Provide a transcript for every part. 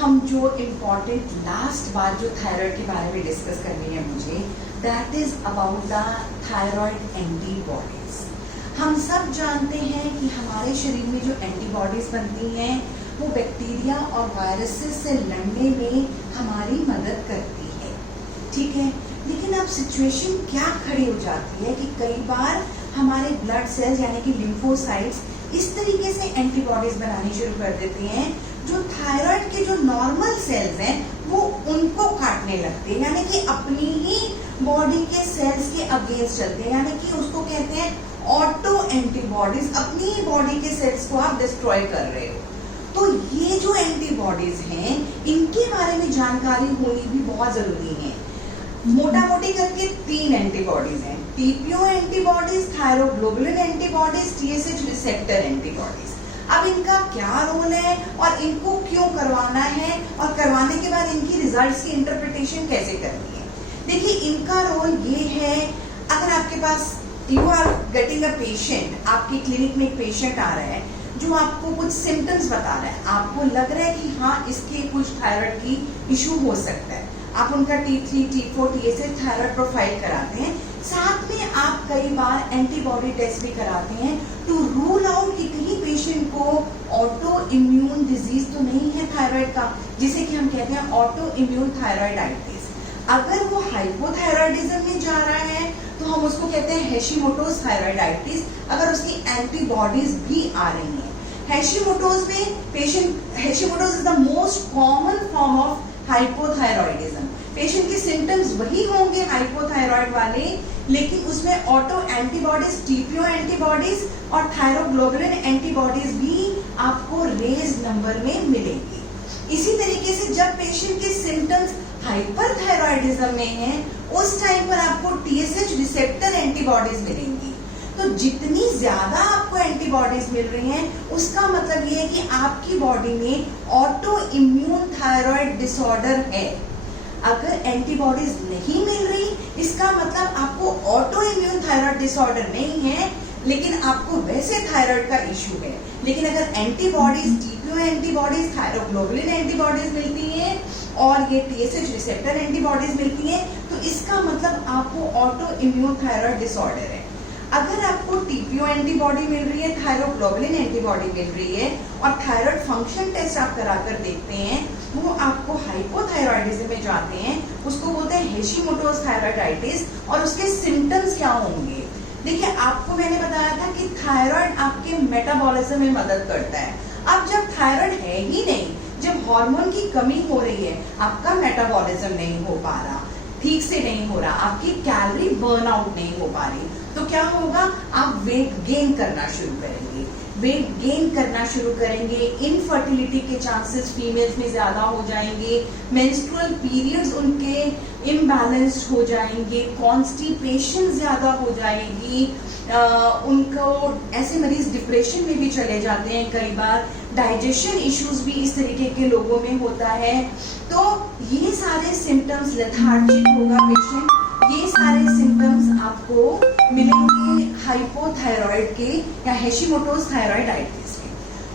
हम जो important last बात जो थायराइड के बारे में डिस्कस करनी है मुझे, that is about the thyroid antibodies. हम सब जानते हैं कि हमारे शरीर में जो एंटीबॉडीज बनती हैं वो बैक्टीरिया और वायरसेस से लड़ने में हमारी मदद करती है, ठीक है। लेकिन अब सिचुएशन क्या खड़ी हो जाती है कि कई बार हमारे ब्लड सेल्स यानी कि लिम्फोसाइट्स इस तरीके से एंटीबॉडीज बनानी शुरू कर देते हैं जो थायराइड के जो नॉर्मल सेल्स हैं वो उनको काटने लगते हैं, यानी कि अपनी ही बॉडी के सेल्स के अगेंस्ट चलते हैं, यानी कि उसको कहते हैं ऑटो एंटीबॉडीज। अपनी ही बॉडी के सेल्स को आप डिस्ट्रॉय कर रहे हो। तो ये जो एंटीबॉडीज हैं इनके बारे में जानकारी होनी भी बहुत जरूरी है। मोटा मोटी करके 3 एंटीबॉडीज हैं, TPO antibodies, thyroglobulin antibodies, TSH receptor antibodies. अब इनका क्या रोल है और इनको क्यों करवाना है और करवाने के बाद इनकी रिजल्ट्स की इंटरप्रिटेशन कैसे करनी है। देखिए इनका रोल ये है, अगर आपके पास you are getting a patient, आपकी क्लिनिक में एक पेशेंट आ रहा है जो आपको कुछ सिम्टम्स बता रहा है, आपको लग रहा है कि हाँ इसके कुछ थायराइड की इशू हो सकता है, आप उनका T3, T4, TSH thyroid profile कराते हैं। साथ में आप कई बार एंटीबॉडी टेस्ट भी कराते हैं टू रूल आउट कि कहीं पेशेंट को ऑटो इम्यून डिजीज तो नहीं है थायराइड का, जिसे कि हम कहते हैं ऑटो इम्यून थायराइडाइटिस। अगर वो हाइपोथायराइडिज्म में जा रहा है तो हम उसको कहते हैं हैशिमोटोज थायराइडाइटिस, अगर उसकी एंटीबॉडीज भी आ रही हैं। Hashimoto's is the most common form of hypothyroidism. Patient के सिम्टम्स वही होंगे हाइपोथायरॉयड वाले, लेकिन उसमें ऑटो एंटीबॉडीज, टीपीओ एंटीबॉडीज और थायरोग्लोबुलिन एंटीबॉडीज भी आपको रेज नंबर में मिलेंगी। इसी तरीके से जब पेशेंट के सिम्टम्स हाइपरथायरॉयडिज्म में हैं, उस टाइम पर आपको टीएसएच रिसेप्टर एंटीबॉडीज मिलेंगी। तो जितनी ज्यादा आपको एंटीबॉडीज मिल रही हैं उसका मतलब ये है कि आपकी बॉडी में ऑटो इम्यून थायराइड डिसऑर्डर है। अगर एंटीबॉडीज नहीं मिल रही इसका मतलब आपको ऑटो इम्यून थायराइड डिसऑर्डर नहीं है, लेकिन आपको वैसे थायराइड का इश्यू है। लेकिन अगर antibodies, TPO antibodies, thyroglobulin antibodies मिलती हैं और ये टीएसएच रिसेप्टर एंटीबॉडीज मिलती हैं तो इसका मतलब आपको ऑटो इम्यून थायराइड डिसऑर्डर है। अगर आपको टीपीओ एंटीबॉडी मिल रही है, थायरोग्लोबुलिन एंटीबॉडी मिल रही है और थायराइड फंक्शन टेस्ट आप कराकर देखते हैं, वो आपको हाइपोथायरॉयडिज्म में जाते हैं, उसको बोलते हैं हैशिमोटोज थायराइडाइटिस। और उसके सिम्टम्स क्या होंगे? देखिए आपको मैंने बताया था कि थायराइड आपके मेटाबॉलिज्म में मदद करता है। अब जब थायराइड है ही नहीं, जब हार्मोन की कमी हो रही है, आपका मेटाबॉलिज्म नहीं हो पा रहा, ठीक से नहीं हो रहा, आपकी कैलोरी बर्नआउट नहीं हो पा रही, तो क्या होगा? आप वेट गेन करना शुरू करेंगे। वेट गेन करना शुरू करेंगे, इनफर्टिलिटी के चांसेस फीमेल्स में ज्यादा हो जाएंगे, मेंस्ट्रुअल पीरियड्स उनके इम्बैलेंस्ड हो जाएंगे, कॉन्स्टिपेशन ज्यादा हो जाएगी, उनको ऐसे मरीज डिप्रेशन में भी चले जाते हैं। कई बार डाइजेशन इश्यूज भी इस तरीके के लोगों में होता है। तो ये सारे सिम्टम्स, लेथार्जिक होगा पेशेंट, ये सारे सिम्टम्स आपको मिलेंगे हाइपोथायरॉयड के या हैशिमोटोज थायराइडाइटिस के।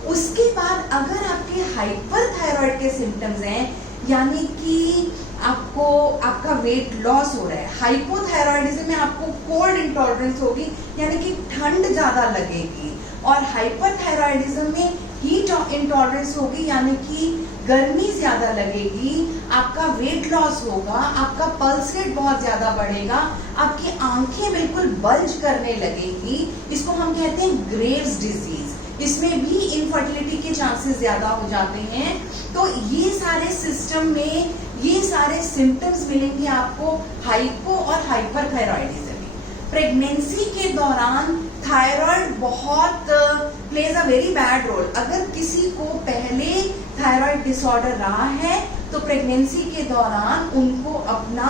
उसके बाद अगर आपके हाइपरथायरॉयड के सिम्टम्स हैं, यानी कि आपका वेट लॉस हो रहा है, हाइपोथायरॉयडिज्म में आपको कोल्ड इंटॉलरेंस होगी यानी कि ठंड ज्यादा लगेगी, और हाइपरथायरॉयडिज्म में हीट इंटॉलरेंस होगी यानी कि गर्मी ज्यादा लगेगी, आपका वेट लॉस होगा, आपका पल्स रेट बहुत ज्यादा बढ़ेगा, आपकी आंखें बिल्कुल बल्ज करने लगेगी। इसको हम कहते हैं ग्रेव्स डिजीज। इसमें भी इनफर्टिलिटी के चांसेस ज्यादा हो जाते हैं। तो ये सारे सिस्टम में ये सारे सिम्टम्स मिलेंगे आपको हाइपो और हाइपरथायरॉयडिज्म में। प्रेगनेंसी के दौरान थायराइड बहुत plays a very bad role. अगर किसी को पहले थायराइड डिसऑर्डर रहा है तो प्रेगनेंसी के दौरान उनको अपना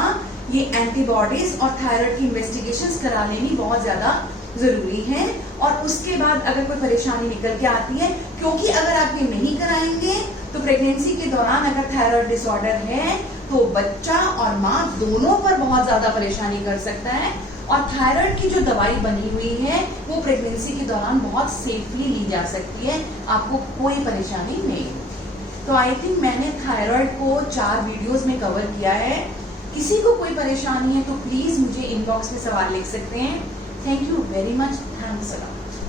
ये एंटीबॉडीज और थायराइड की इन्वेस्टिगेशंस करा लेनी बहुत ज्यादा जरूरी है। और उसके बाद अगर कोई परेशानी निकल के आती है, क्योंकि अगर आप ये नहीं कराएंगे तो प्रेगनेंसी के दौरान अगर थायराइड डिसऑर्डर है तो बच्चा और माँ दोनों पर बहुत ज्यादा परेशानी कर सकता है। और थायराइड की जो दवाई बनी हुई है वो प्रेगनेंसी के दौरान बहुत सेफली ली जा सकती है, आपको कोई परेशानी नहीं होगी। तो आई थिंक मैंने थायराइड को 4 वीडियोस में कवर किया है। किसी को कोई परेशानी है तो प्लीज मुझे इनबॉक्स में सवाल लिख सकते हैं। Thank you very much. Thanks a lot.